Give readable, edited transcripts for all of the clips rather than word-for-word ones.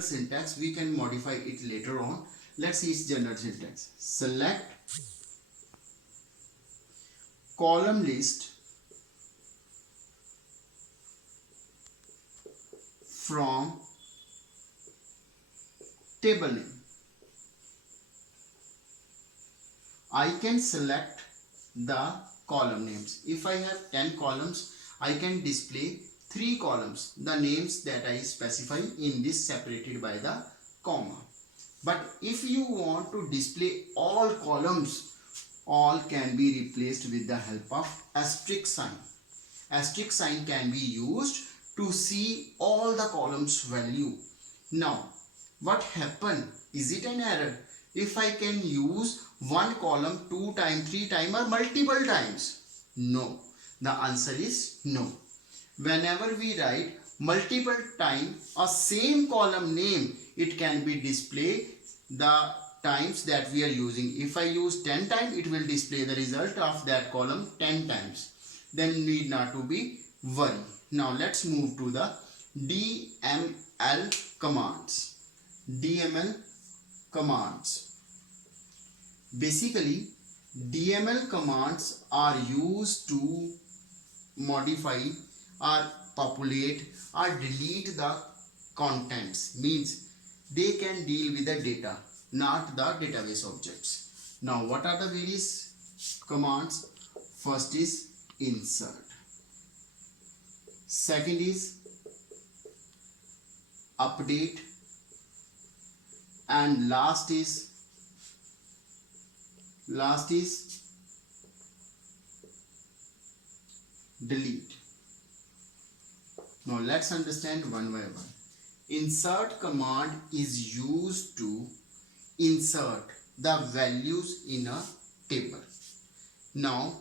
general syntax. We can modify it later on. Let's see its general syntax. Select column list from table name. I can select the column names. If I have 10 columns, I can display 3 columns, the names that I specify in this separated by the comma. But if you want to display all columns, all can be replaced with the help of asterisk sign. Asterisk sign can be used to see all the columns value. Now, what happen? Is it an error if I can use one column 2 times, 3 times or multiple times? No. The answer is no. Whenever we write multiple times a same column name, it can be displayed the times that we are using. If I use 10 times, it will display the result of that column 10 times. Then need not to be worry. Now let's move to the DML commands. DML commands. Basically, DML commands are used to modify or populate or delete the contents. Means they can deal with the data, not the database objects. Now what are the various commands? First is insert. Second is update. And last is delete. Now let's understand one by one. Insert command is used to insert the values in a table. Now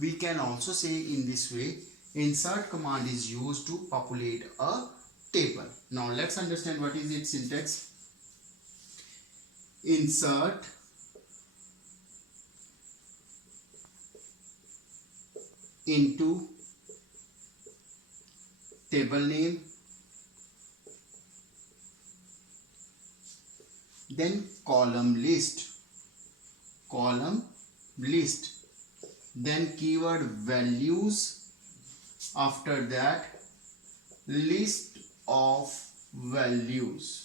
we can also say in this way, insert command is used to populate a table. Now let's understand what is its syntax. Insert into table name, then column list, then keyword values, after that list of values.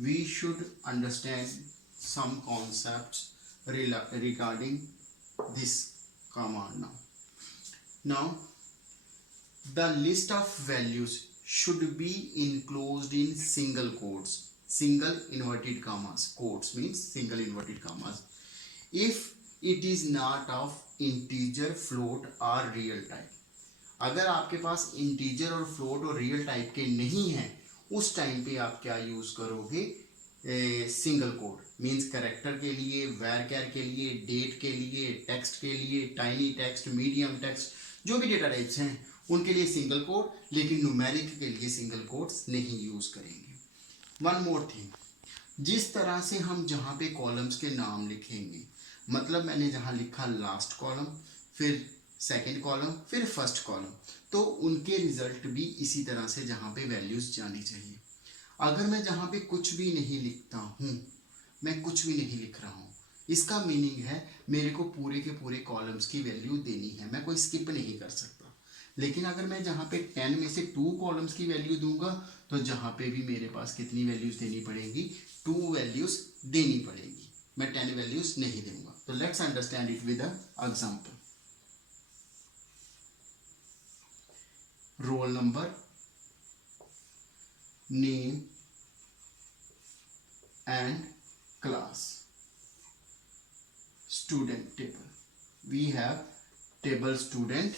We should understand some concepts regarding this command now. Now the list of values should be enclosed in single quotes, single inverted commas. Quotes means single inverted commas. If it is not of integer, float or real type. अगर आपके पास integer और float और real type के नहीं हैं, उस time पे आप क्या यूज करोगे? Single code. मीन्स कैरेक्टर के लिए, वैरकैर के लिए, डेट के लिए, टेक्स्ट के लिए, टाइनी टेक्स्ट, मीडियम टेक्स्ट, जो भी डेटा टाइप्स हैं उनके लिए सिंगल कोड, लेकिन न्यूमेरिक के लिए सिंगल कोड्स नहीं यूज करेंगे. वन मोर थिंग, जिस तरह से हम जहाँ पे कॉलम्स के नाम लिखेंगे, मतलब मैंने जहाँ लिखा लास्ट कॉलम, फिर सेकेंड कॉलम, फिर फर्स्ट कॉलम, तो उनके रिजल्ट भी इसी तरह से जहाँ पे वैल्यूज जानी चाहिए. अगर मैं जहाँ पे कुछ भी नहीं लिखता हूँ, मैं कुछ भी नहीं लिख रहा हूँ, इसका मीनिंग है मेरे को पूरे के पूरे कॉलम्स की वैल्यू देनी है, मैं कोई स्किप नहीं कर सकता. लेकिन अगर मैं जहाँ पे 10 में से 2 कॉलम्स की वैल्यू दूंगा, तो जहाँ पे भी मेरे पास कितनी वैल्यूज देनी पड़ेगी? 2 वैल्यूज देनी पड़ेगी. मैं 10 वैल्यूज नहीं दूंगा. तो let's understand it with a example. Roll number, name and class. Student table. We have table student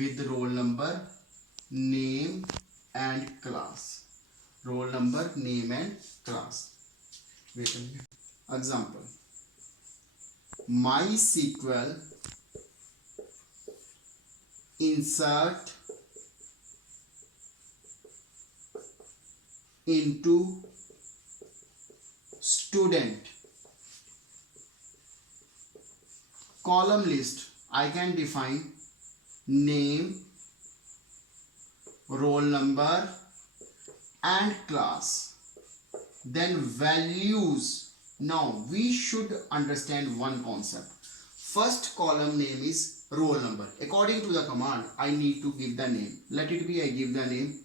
with roll number, name and class. Roll number, name and class. Wait a minute. Example. MySQL insert into student column list. I can define name, roll number and class, then values. Now we should understand one concept. First column name is roll number. According to the command, I need to give the name. Let it be, I give the name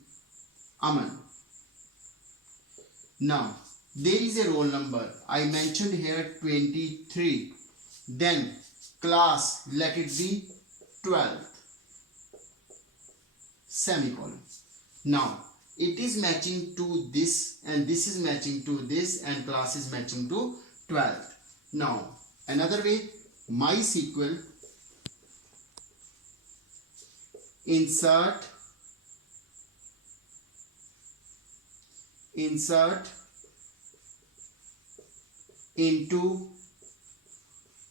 Aman. Now there is a roll number. I mentioned here 23. Then class, let it be 12. Semicolon. Now it is matching to this and this is matching to this and class is matching to 12. Now another way, MySQL insert into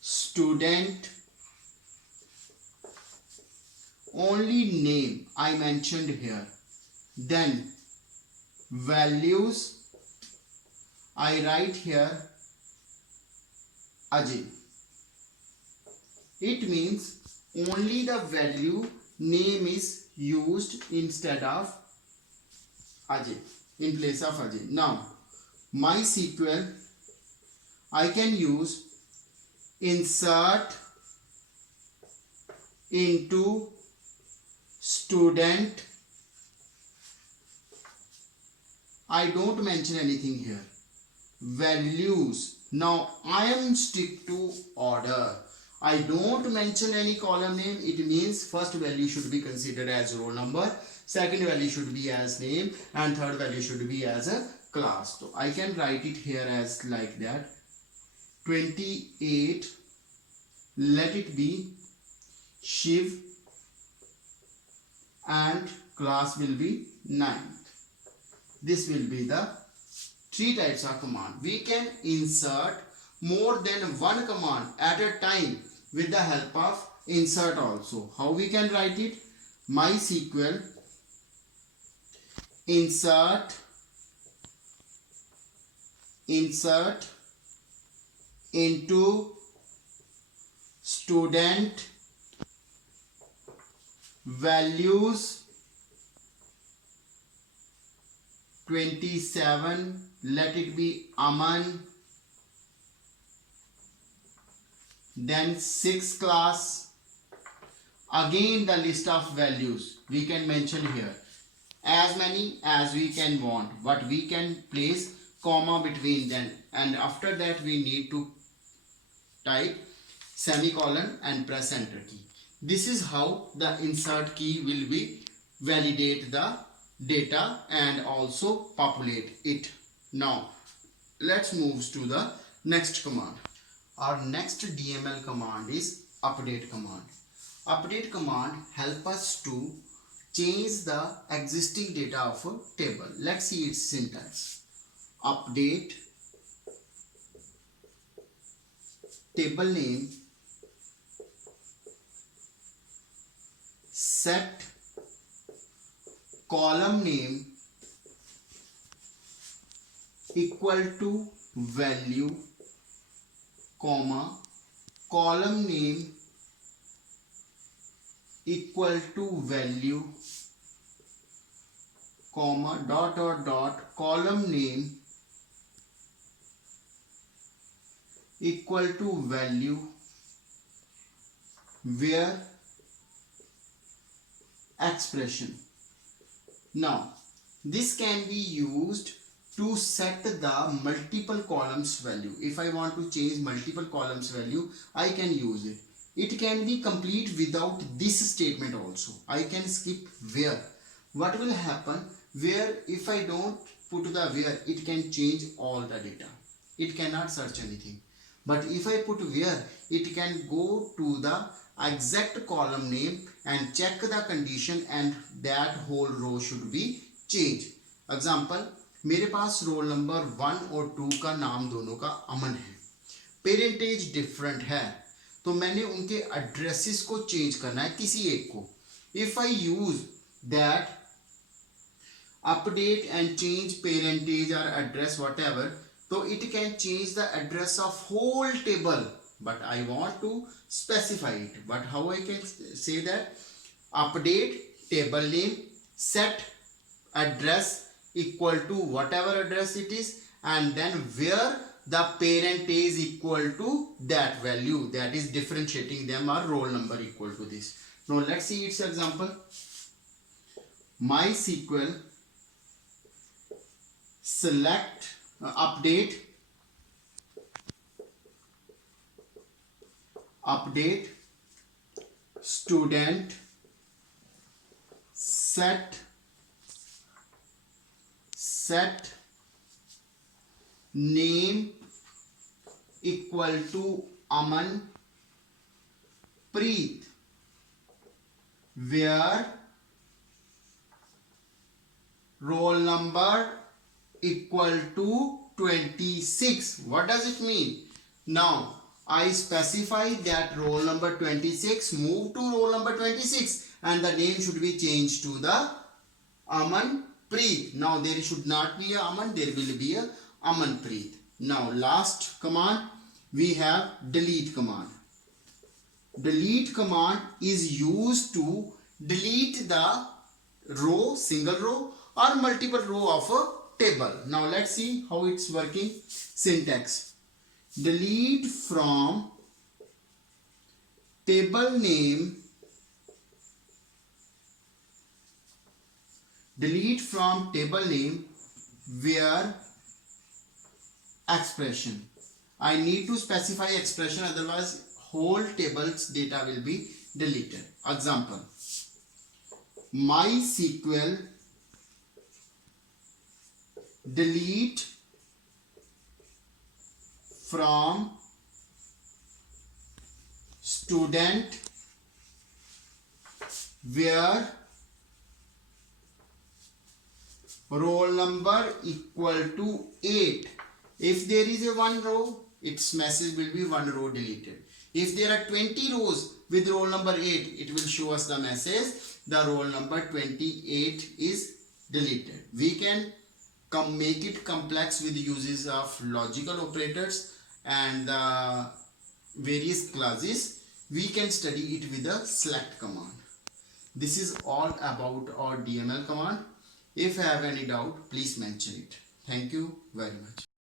student only name I mentioned here. Then values, I write here Ajay. It means only the value name is used instead of Ajay, in place of Ajay. Now MySQL, I can use insert into student. I don't mention anything here. Values. Now I am stick to order. I don't mention any column name. It means first value should be considered as roll number, second value should be as name, and third value should be as a class. So I can write it here as like that. 28, let it be Shiv, and class will be 9th. This will be the three types of command. We can insert more than one command at a time with the help of insert also. How we can write it? MySQL insert into student values 27, let it be Aman. Then 6 class. Again the list of values we can mention here, as many as we can want, but we can place comma between them, and after that we need to type semicolon and press enter key. This is how the insert key will be validate the data and also populate it. Now let's move to the next command. Our next DML command is update command. Update command help us to change the existing data of a table. Let's see its syntax. Update table name, set column name equal to value, comma, column name equal to value, comma, dot dot dot, column name equal to value, where expression. Now this can be used to set the multiple columns value. If I want to change multiple columns value, I can use it. It can be complete without this statement also. I can skip where. What will happen? Where, if I don't put the where, it can change all the data. It cannot search anything. But if I put where, it can go to the exact column name and check the condition, and that whole row should be changed. Example, मेरे पास roll number 1 और 2 का नाम दोनों का अमन है, parentage different है, तो मैंने उनके एड्रेसेस को चेंज करना है किसी एक को. If I use that update and change parentage और एड्रेस वट एवर, तो it can change the address of whole table, but I want to specify it. But how I can say that? Update table name, set address equal to whatever address it is, and then where the parent is equal to that value, that is differentiating them, or roll number equal to this. Now let's see its example. MySQL select update student set name equal to Aman Preet, where roll number equal to 26. What does it mean? Now I specify that roll number 26 move to roll number 26, and the name should be changed to the Aman Preet. Now there should not be a Aman, there will be a Aman Preet. Now last command we have delete command. Delete command is used to delete the row, single row or multiple row of a table. Now let's see how it's working. Syntax: delete from table name, where expression. I need to specify expression, otherwise whole table's data will be deleted. Example: MySQL delete from student where roll number equal to 8. If there is a one row, its message will be one row deleted. If there are 20 rows with roll number 8, it will show us the message the roll number 28 is deleted. We can make it complex with uses of logical operators and the various classes. We can study it with the select command. This is all about our DML command. If you have any doubt, please mention it. Thank you very much.